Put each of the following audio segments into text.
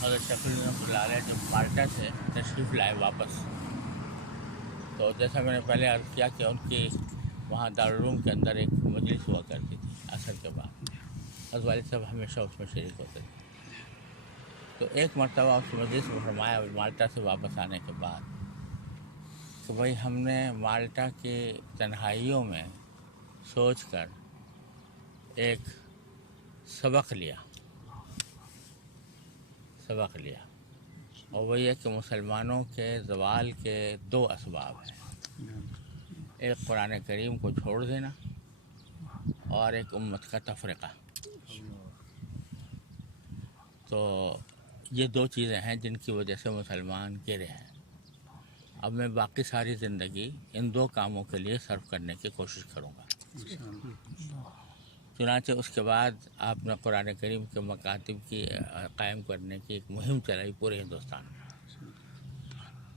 حضرت شیخ رحمۃ اللہ علیہ جب مالٹا سے تشریف لائے واپس، تو جیسا میں نے پہلے عرض کیا کہ ان کی وہاں دارالعلوم کے اندر ایک مجلس ہوا کرتی تھی عصر کے بعد، حضرت والد صاحب ہمیشہ اس میں شریک ہوتے تھے۔ تو ایک مرتبہ اس مجلس میں فرمایا مالٹا سے واپس آنے کے بعد کہ بھائی ہم نے مالٹا کی تنہائیوں میں سوچ کر ایک سبق لیا، اور وہ یہ کہ مسلمانوں کے زوال کے دو اسباب ہیں، ایک قرآن کریم کو چھوڑ دینا اور ایک امت کا تفرقہ۔ تو یہ دو چیزیں ہیں جن کی وجہ سے مسلمان گرے ہیں۔ اب میں باقی ساری زندگی ان دو کاموں کے لیے صرف کرنے کی کوشش کروں گا۔ چنانچہ اس کے بعد آپ نے قرآن کریم کے مکاتب کی قائم کرنے کی ایک مہم چلائی پورے ہندوستان میں،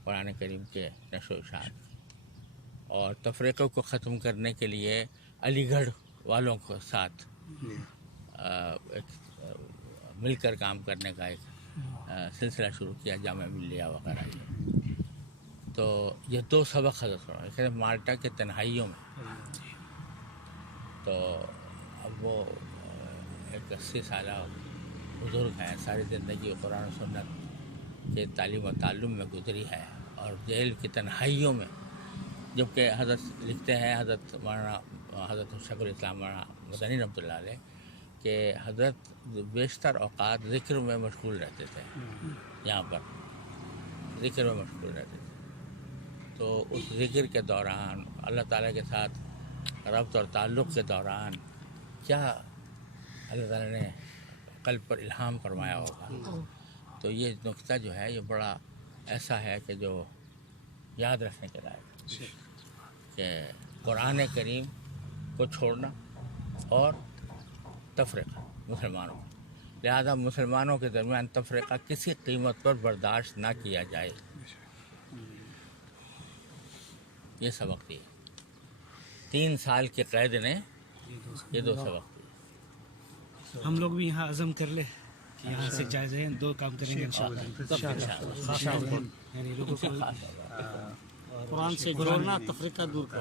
قرآن کریم کے نشر و اشاعت، اور تفریقوں کو ختم کرنے کے لیے علی گڑھ والوں کے ساتھ ایک مل کر کام کرنے کا ایک سلسلہ شروع کیا، جامعہ ملیہ وغیرہ۔ تو یہ دو سبق حضرت فرمائے مالٹا کے تنہائیوں میں۔ تو اب وہ ایک 80 سالہ بزرگ ہیں، ساری زندگی قرآن و سنت کے تعلیم و تعلم میں گزری ہے، اور جیل کی تنہائیوں میں، جبکہ حضرت لکھتے ہیں حضرت شیخ الاسلام مولانا مدنی رحمۃ اللہ علیہ کہ حضرت بیشتر اوقات ذکر میں مشغول رہتے تھے، یہاں پر ذکر میں مشغول رہتے تھے۔ تو اس ذکر کے دوران اللہ تعالیٰ کے ساتھ ربط اور تعلق کے دوران کیا اللہ تعالیٰ نے قلب پر الہام فرمایا ہوگا۔ تو یہ نقطہ جو ہے یہ بڑا ایسا ہے کہ جو یاد رکھنے کے لائق ہے کہ قرآن کریم کو چھوڑنا اور تفرقہ مسلمانوں کا، لہذا مسلمانوں کے درمیان تفرقہ کسی قیمت پر برداشت نہ کیا جائے، یہ سبق دیے 3 سال کی قید نے، یہ دو سبق دیے۔ ہم لوگ بھی یہاں عزم کر لیں کہ یہاں سے جائزے ہیں، 2 کام کریں گے انشاءاللہ، یعنی لوگوں کو قرآن سے جوڑنا، تفریقہ دور کرنا۔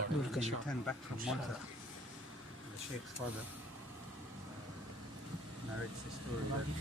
The Sheikh's father narrates the story that